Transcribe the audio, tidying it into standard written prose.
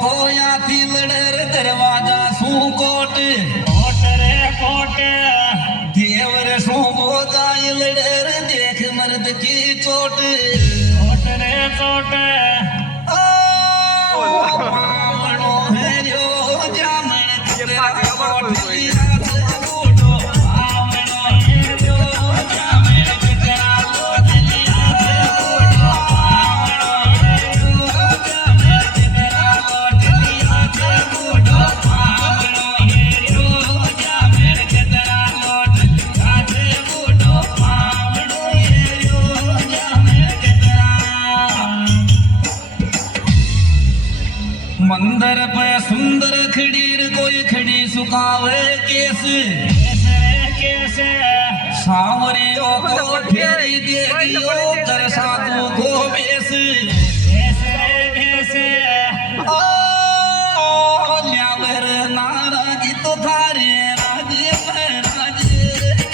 કોયાથી લડર દરવાજા શું કોટ કોટ રે કોટ દેવર શું બોજાય લડર દેખ મર્દ કી ચોટ કોટ રે કોટ પાવણો હેર્યો જામણ તેરા કોટલી मंदर पे सुंदर खड़ीर कोई खड़ी सुखावे केस કેસે सावरियों को फेरी देगियो कर साधु को बेस